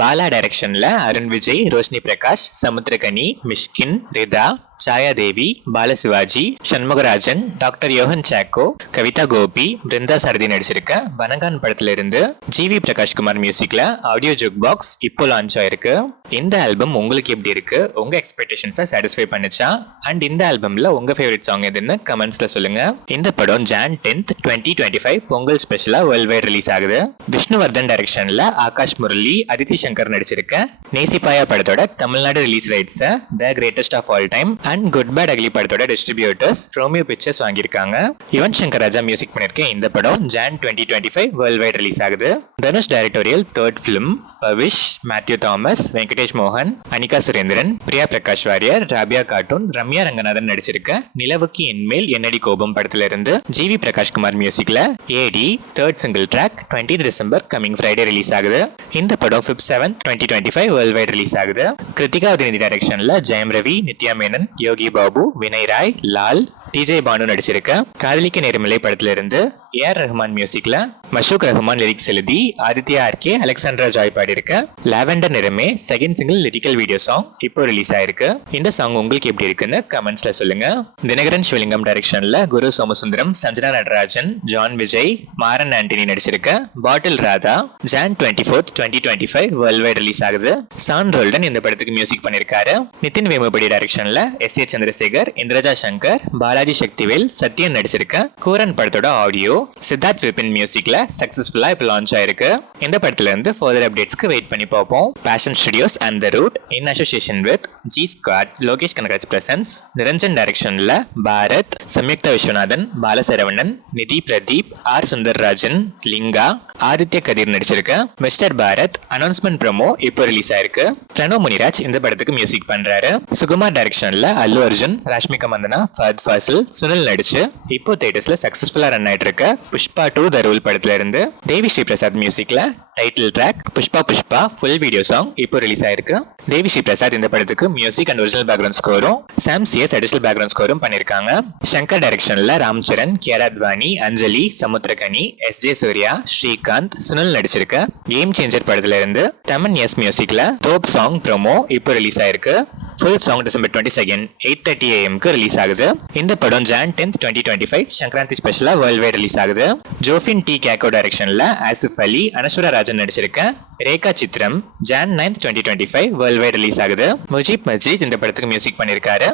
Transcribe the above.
பாலா டைரக்ஷன்ல அருண் விஜய், ரோஷினி பிரகாஷ், சமுத்திரகனி, மிஷ்கின், ரிதா, சாயாதேவி, பாலசிவாஜி, சண்முகராஜன், டாக்டர் யோகன் சாக்கோ, கவிதா கோபி, பிருந்தா சரதி நடிச்சிருக்க வனங்கான் படத்துல இருந்து ஜிவி பிரகாஷ்குமார் மியூசிக்ல ஆடியோ ஜுக் பாக்ஸ் இப்போ லான்ச் ஆயிருக்கு. இந்த ஆல்பம் உங்களுக்கு எப்படி இருக்கு? உங்க எக்ஸ்பெக்டேஷன்ஸை சாட்டிஸ்ஃபை பண்ணுச்சா? அண்ட் இந்த ஆல்பம்ல உங்க ஃபேவரட் சாங் எதுன்னு கமெண்ட்ஸ்ல சொல்லுங்க. இந்த படம் ஜான் 10th 2025 பொங்கல் ஸ்பெஷலா வேர்ல்ட் வைட் ரிலீஸ் ஆகுது. விஷ்ணுவர்தன் டைரக்ஷன்ல ஆகாஷ் முரளி, அதித்தி சங்கர் நடிச்சிருக்க நேசிப்பாயா படத்தோட தமிழ்நாடு ரிலீஸ் ரைட்ஸை the greatest of all time and good bad ugly படத்தோட டிஸ்ட்ரிபியூட்டர்ஸ் ரோமியோ பிக்சர்ஸ் வாங்கியிருக்காங்க. யுவன் சங்கர் ராஜா மியூசிக் பண்ணிருக்க இந்த படம் ஜான் 2025 வேர்ல்ட் வைட் ரிலீஸ் ஆகுது. Dhanush directorial third film. Pavish, Mathew Thomas, Venkatesh மோகன், அனிகா சுரேந்திரன், பிரியா பிரகாஷ் வாரியர், ராபியா கார்ட்டூன், ரம்யா ரங்கநாதன் நடிச்சிருக்க நிலவுக்கு என்மேல் என்னடி கோபம் படத்துல இருந்து ஜிவி பிரகாஷ்குமார் மியூசிக்ல ஏடி third single track 20 December coming Friday release ஆகுது. இந்த படம் Feb 7th 2025 world wide release ஆகுது. கிருத்திகா உதயநிதி டைரக்ஷன்ல ஜெயம் ரவி, நித்யா மேனன், யோகி பாபு, வினய் ராய், லால், டிஜே பானு நடிச்சிருக்க காதலிக்க நேர்மலை படத்துல இருந்து ஏஆர் ரஹ்மான் மியூசிக்ல மஷூக் ரஹ்மான் லிரிக்ஸ் எழுதி ஆதித்யா ஆர்கே, அலெக்சாண்ட்ரா ஜாய் பாடியிருக்க லாவெண்டர் நிறமே second single lyrical video song இப்போ ரிலீஸ் ஆயிருக்கு. இந்த சாங் உங்களுக்கு எப்படி இருக்குன்னு கமெண்ட்ஸ்ல சொல்லுங்க. தினகரன் சிவலிங்கம் டைரக்ஷன்ல குரு சோமசுந்தரம், சஞ்சனா நடராஜன், ஜான் விஜய், மாறன் ஆண்டனி நடிச்சிருக்க bottle Radha Jan 24th 2025 world wide release ஆகுது. சான் ரோல்டன் இந்த படத்துக்கு மியூசிக் பண்ணிருக்காரு. நிதின் வேமுபடி டைரக்ஷன்ல எஸ்.ஏ. சந்திரசேகர், இந்திரஜா சங்கர், பாலாஜி சக்திவேல், சத்யன் நடிச்சிருக்க கூரன் படத்தோட ஆடியோ சித்தார்த் விபின் மியூசிக்ல சக்சஸ்ஃபுல்லா இப்ப லான்ச் ஆயிருக்கு. இந்த படத்துல இருந்து ஃபர்தர் அப்டேட்ஸ்க்கு வெயிட் பண்ணி பார்ப்போம். Passion studios and the route in association with G squad, Lokesh Kanagaraj presents, Niranjan டைரக்ஷன்ல பாரத், சம்யுக்தா விஸ்வநாதன், பாலசரவணன், நிதி பிரதீப், ஆர் சுந்தர்ராஜன், லிங்கா, ஆதித்ய கதிர் நடிச்சிருக்க மிஸ்டர் பாரத் அனௌன்ஸ்மெண்ட் ப்ரோமோ இப்போ ரிலீஸ் ஆயிருக்கு. பிரணவ் முனிராஜ் இந்த படத்துக்கு மியூசிக் பண்றாரு. சுகுமார் டைரக்ஷன்ல அல்லு அர்ஜுன், ராஷ்மிகா மந்தனா, ஃபஹத் ஃபாசில், சுனில் நடிச்சு இப்போ தியேட்டர்ஸ்ல சக்சஸ்ஃபுல்லா ரன் ஆயிட்டு இருக்க புஷ்பா 2 த ரூல் படத்துல இருந்து தேவி ஸ்ரீ பிரசாத் மியூசிக்ல title track Pushpa Pushpa full video song இப்போ ரிலீஸ் ஆயிருக்கு. தேவி ஸ்ரீ பிரசாத் இந்த படத்துக்கு மியூசிக் அண்ட் ஒரிஜினல் பேக்ரவுண்ட் ஸ்கோரும் சாம் சிஎஸ் அடிஷனல் பேக்ரவுண்ட் ஸ்கோரும் பண்ணிருக்காங்க. சங்கர் டைரக்ஷன்ல ராம் சரண், கியாரா அத்வானி, அஞ்சலி, சமுத்திரகனி, எஸ்.ஜே. சூர்யா, ஸ்ரீகாந்த், சுனில் நடிச்சிருக்க கேம் சேஞ்சர் படத்துல இருந்து தமன் எஸ் மியூசிக்ல தோப் சாங் ப்ரோமோ இப்போ ரிலீஸ் ஆயிருக்கு. Full song December 22nd 8:30 AM release ஆகுது. இந்த படம் ஜான் 10th 2025 சங்கராந்தி ஸ்பெஷலா வேர்ல்ட் வைட் ரிலீஸ் ஆகுது. ஜோஃபின் டி கேக்கோ டைரக்ஷன்ல ஆசிஃப் அலி, அனஸ்வரா ராஜன் நடிச்சிருக்க Rekha Chithram Jan 9th 2025 world wide release ஆகுது. முஜீப் மஸ்ஜித் இந்த படத்துக்கு மியூசிக் பண்ணிருக்காரு.